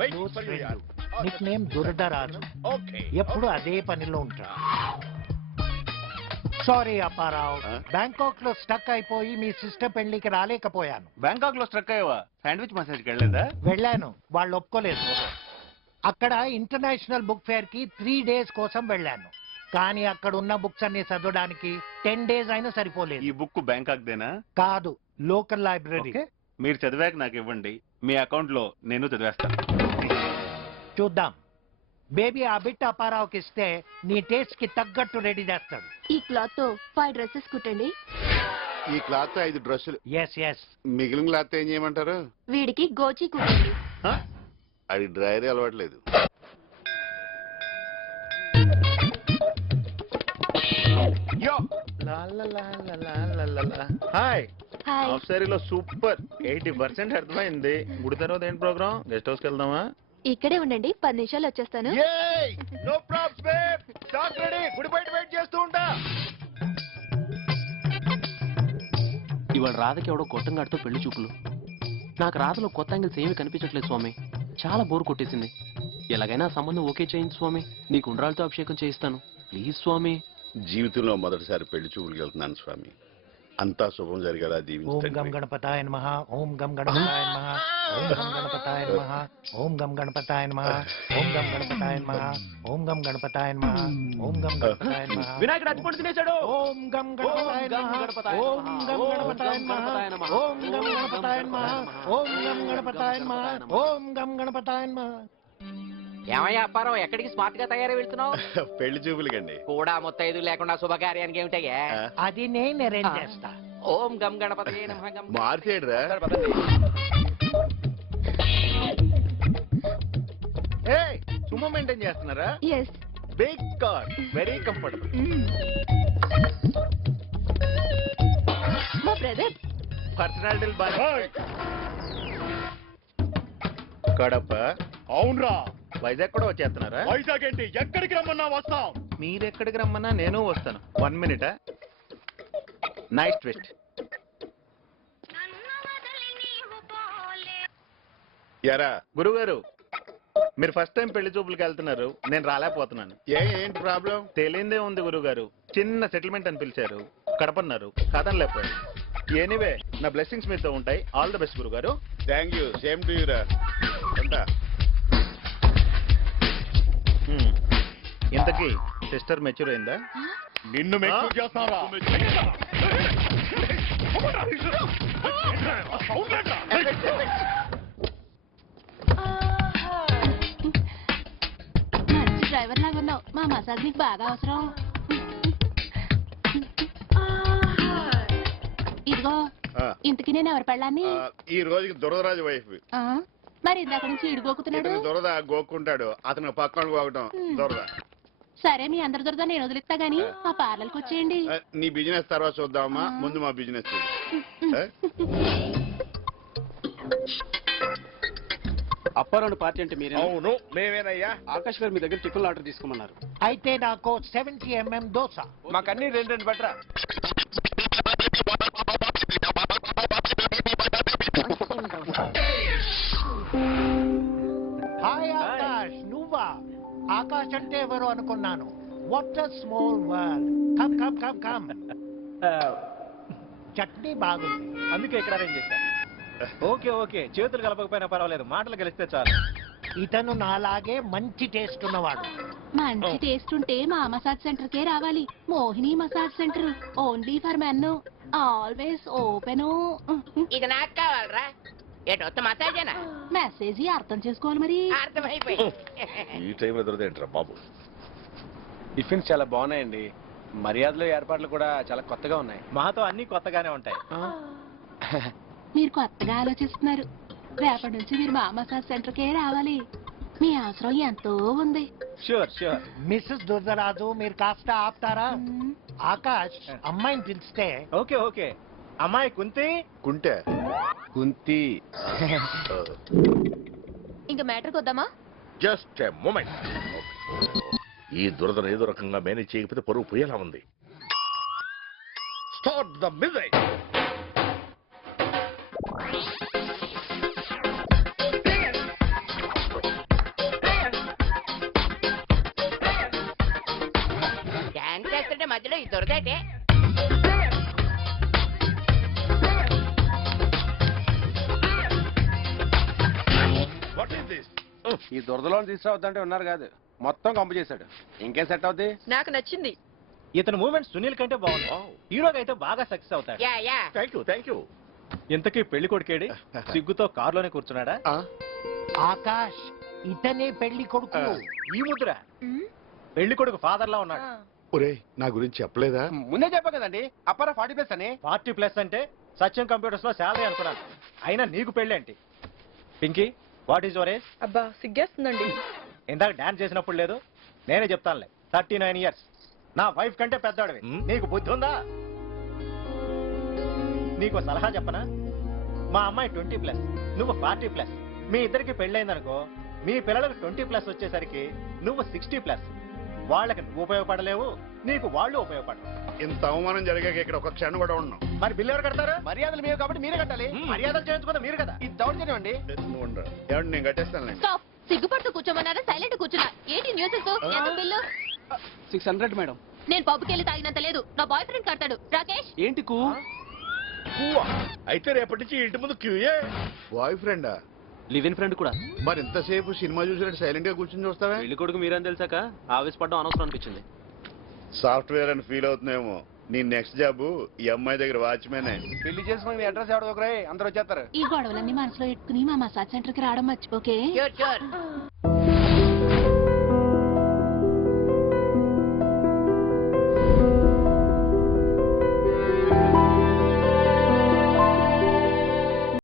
Close friend, nick name Duradaraju. ఎప్పుడు అదే పనిలో ఉంటాడు. సారీ అప్పారావు, బ్యాంకాక్ లో స్టక్ అయిపోయి మీ సిస్టర్ పెళ్లికి రాలేకపోయాను. బ్యాంకాక్ లో స్ట్రక్ అయ్యావా? శాండ్విచ్ మసాజ్కి వెళ్ళలేదా? వెళ్ళాను, వాళ్ళు ఒప్పుకోలేదు. అక్కడ ఇంటర్నేషనల్ బుక్ ఫేర్ కి 3 days కోసం వెళ్ళాను. కానీ అక్కడ ఉన్న బుక్స్ అన్ని చదవడానికి 10 days అయినా సరిపోలేదు. ఈ బుక్ బ్యాంకాక్ దేనా? కాదు, లోకల్ లైబ్రరీ. మీరు చదివాక నాకు ఇవ్వండి, మీ అకౌంట్ లో నేను చదివేస్తాను. చూద్దాం. బేబీ ఆ బిట్ అప్పారావుకి ఇస్తే నీ టేస్ట్ కి తగ్గట్టు రెడీ చేస్తాడు. ఈ క్లాత్ తో 5 dresses కుట్టండి. ఈ క్లాత్ 5 డ్రెస్సులు. Yes yes. మిగిలిన క్లాత్ ఏం చేయమంటారు? వీడికి గోచి కుట్టండి. అది డ్రైయర్ అలవాట్లేదు. హాయ్. హాయ్. హాఫ్ సారీలో సూపర్. 80% అర్థమైంది. గుడి తర్వాత ఏంటి ప్రోగ్రామ్? గెస్ట్ హౌస్కి వెళ్దామా? ఇక్కడే ఉండండి, 10 నిమిషాలు వచ్చేస్తాను. No probs babe. Stock ready. గుడి బయట వెయిట్ చేస్తూ ఉంటా. ఇవాళ రాధకి ఎవడో గొట్టంగాడితో పెళ్లి చూపులు. నాకు రాధలో కొత్త యాంగిల్స్ ఏమీ కనిపించట్లేదు స్వామి. చాలా బోర్ కొట్టేసింది. ఎలాగైనా సంబంధం ఓకే చేయించు స్వామి. నీకు ఉండ్రాలతో అభిషేకం చేయిస్తాను ప్లీజ్ స్వామి. జీవితంలో మొదటిసారి పెళ్లి చూపులకు వెళ్తున్నాను స్వామి. అంతా శుభం జరిగేలా ఓం గం దీవించండి. గణపతాయ నమః. ఓం గం గణపతాయ నమః. ఓం గం గణపతాయ నమః. ఓం గం గణపతాయ నమః. ఓం గం గణపతాయ నమః. ఓం గం గణపతాయ నమః. ఓం గం గణపతాయ నమః. వినాయకుడు అట్టుకొని తినేశాడు. ఓం గం గణపతాయ నమః. ఓం గం గణపతాయ నమః. ఓం గం గణపతాయ నమః. ఓం గం గణపతాయ నమః. ఓం గం గణపతాయ నమః. ఏమయ్యా అప్పారావు, ఎక్కడికి స్మార్ట్ గా తయారై వెళ్తున్నావు? పెళ్లి చూపులకండి. కూడా ముత్తైదు లేకుండా శుభకార్యానికి ఏమిటయ్యా? అది నేను అరేంజ్ చేస్తా. ఓం గం గణపతి నమః. గం మార్చేయడురా. సుమో మెయింటైన్ చేస్తున్నారా? Yes. Big car, very comfortable. మా బ్రదర్. పర్సనాలిటీ బాగా. కడప. అవునరా, వైజాగ్ కూడా వచ్చేస్తున్నారా? వైజాగ్ ఏంటి, ఎక్కడికి రమ్మన్నా వస్తాం. మీరు ఎక్కడికి రమ్మన్నా నేను వస్తాను. 1 minute. Nice twist. ఎరా గురుగారు, మీరు ఫస్ట్ టైం పెళ్లి చూపులకి వెళ్తున్నారు, నేను రాలేకపోతున్నాను. ఏంటి ప్రాబ్లం? తెలియందే ఉంది గురుగారు. చిన్న సెటిల్మెంట్ అని పిలిచారు, కడపన్నారు, కాదనలేకపోయారు. ఎనీవే, నా బ్లెస్సింగ్స్ మీతో ఉంటాయి. ఆల్ ద బెస్ట్ గురుగారు. Thank you. Same to you రా. ఉంటా. ఇంతకీ సిస్టర్ మెచ్యూర్ అయిందా? నిన్ను మెచ్యూర్ చేస్తారా? మంచి డ్రైవర్ లాగా ఉన్నావు. మా మసాజ్ నీకు బాగా అవసరం. ఇదిగో, ఇంతకి నేను ఎవరి పెళ్ళాన్ని? ఈ రోజుకి దురదరాజు వైఫ్. మరి ఇందాక నుంచి ఇడిగోకుతున్నాడు. దురద గోక్కుంటాడు, అతను పక్కన గోకటం దురద. సరే, మీ అందరి దొరద నేను వదిలిస్తా గానీ మా పార్లర్కి వచ్చేయండి. నీ బిజినెస్ తర్వాత చూద్దామా, ముందు మా బిజినెస్. అప్పారావు పార్టీ అంటే మీరే? అవును, మేమేనయ్యా. ఆకాష్ గారు మీ దగ్గర టిఫిన్ ఆర్డర్ తీసుకోమన్నారు. అయితే నాకు 70 mm దోశ. మాకన్నీ 2 బట్రా. హాయ్ ఆకాష్, నువ్వా? ఆకాష్ అంటే ఎవరు అనుకున్నాను. What a small world. Come come come come. Chutney బాగుంది, అందుకే ఇక్కడ అరేంజ్ చేశాను. ఓకే ఓకే, చేతులు కలపకపోయినా పర్వాలేదు, మాటలు కలిస్తే చాలు. ఇతను నాలాగే మంచి టేస్ట్ ఉన్నవాడు. మంచి టేస్ట్ ఉంటే మా మసాజ్ సెంటర్ కే రావాలి. Mohini massage centre, only for men, always open. ఇది నాకు కావాలరా? ఏటో మసాజేనా? మెసేజ్ అర్థం చేసుకోవాలి మరి. అర్థమైపోయింది. ఈ టైంలో దొరదేంట్రా బాబు. టిఫిన్స్ చాలా బాగున్నాయండి. మర్యాదలు ఏర్పాట్లు కూడా చాలా కొత్తగా ఉన్నాయి. మాతో అన్ని కొత్తగానే ఉంటాయి. మీరు కొత్తగా ఆలోచిస్తున్నారు. రేపటి నుంచి మీరు మా మసాజ్ సెంటర్ కే రావాలి. మీ అవసరం ఎంతో ఉంది. Sure sure. మిస్సెస్ దుర్దరాజు, మీరు కాస్త ఆపుతారా? ఆకాష్ అమ్మాయిని పిలిస్తే. Okay okay. అమ్మాయి కుంతి. కుంటే కుంతి. ఇంకా మ్యాటర్కి వద్దామా? Just a moment. ఈ దురదను ఏదో రకంగా మేనేజ్ చేయకపోతే పరువు పోయేలా ఉంది. Start the music. మధ్యలో ఈ దొరదేటే వాట్ ఈస్ దిస్ ఈ దురదలో తీసుకురావద్దంటే ఉన్నారు కాదు మొత్తం కంపు చేశాడు ఇంకేం సెట్ అవుద్ది నాకు నచ్చింది. ఇతని మూమెంట్ సునీల్ కంటే బాగుంది హీరోగా అయితే బాగా సక్సెస్ అవుతాడు యా యా థ్యాంక్ యూ ఇంతకీ పెళ్లి కొడుకేడి సిగ్గుతో కారులోనే కూర్చున్నాడా ఆకాష్ ఇతనే పెళ్లి కొడుకు ఈ ముద్ర పెళ్లి కొడుకు ఫాదర్ లా ఉన్నాడు ఒరే నా గురించి చెప్పలేదా? ముందే చెప్పా కదండి అప్పారా 40+ అని 40+ అంటే సత్యం కంప్యూటర్స్ లో శాలరీ అనుకున్నాను అయినా నీకు పెళ్లి ఏంటి Pinky what is your age అబ్బా సిగ్గేస్తుందండి. ఇందాక డాన్స్ చేసినప్పుడు లేదు నేనే చెప్తానులే 39 ఇయర్స్ నా వైఫ్ కంటే పెద్దవాడివి నీకు బుద్ధి ఉందా నీకు సలహా చెప్పనా మా అమ్మాయి 20+, నువ్వు 40+. మీ ఇద్దరికి పెళ్ళైందనుకో మీ పిల్లలకు 20+ వచ్చేసరికి నువ్వు 60+. వాళ్ళకి నువ్వు ఉపయోగపడలేవు నీకు వాళ్ళు ఉపయోగపడలేవు. ఇంత అవమానం జరిగాక ఇక్కడ ఒక క్షణం కూడా ఉన్నాం. మరి బిల్లు ఎవరు కడతారు మర్యాదలు మీరు కాబట్టి మీరే కట్టాలి మర్యాదలు చేయించుకుందా మీరు కదా ఇది దౌర్జన్యం అండి. నువ్వు ఉండరా? ఏమండి నేను కట్టేస్తానులేండి. స్టాప్ సిగ్గుపడుతూ కూర్చోమన్నారా సైలెంట్ కూర్చున్నా ఏంటి న్యూసెన్స్ ఎంత బిల్లు 600 మేడం. నేను పబ్కి వెళ్ళి తాగినంత లేదు నా బాయ్ ఫ్రెండ్ కడతాడు రాకేష్ ఏంటి కూ పువ్వా? అయితే రేపటి నుంచి ఇంటి ముందు క్యూయే. బాయ్ ఫ్రెండా? లివ్ ఇన్ ఫ్రెండ్ కూడా. మరి ఇంతసేపు సినిమా చూసినట్టు సైలెంట్ గా కూర్చొని చూస్తావే? పెళ్లి కొడుకు మీరని తెలిసాక ఆవేశపడడం అనవసరం అనిపించింది. సాఫ్ట్వేర్ అని ఫీల్ అవుతున్నాయేమో. నీ నెక్స్ట్ జాబ్ ఈ అమ్మాయి దగ్గర వాచ్మేనే. పెళ్లి చేసుకుని మీ అడ్రస్ ఎవడో ఒకరే అందరూ వచ్చేస్తారు. ఈ గొడవలన్నీ మనసులో పెట్టుకుని మా మసాజ్ సెంటర్ కి రావడం మర్చిపోకే షూర్ షూర్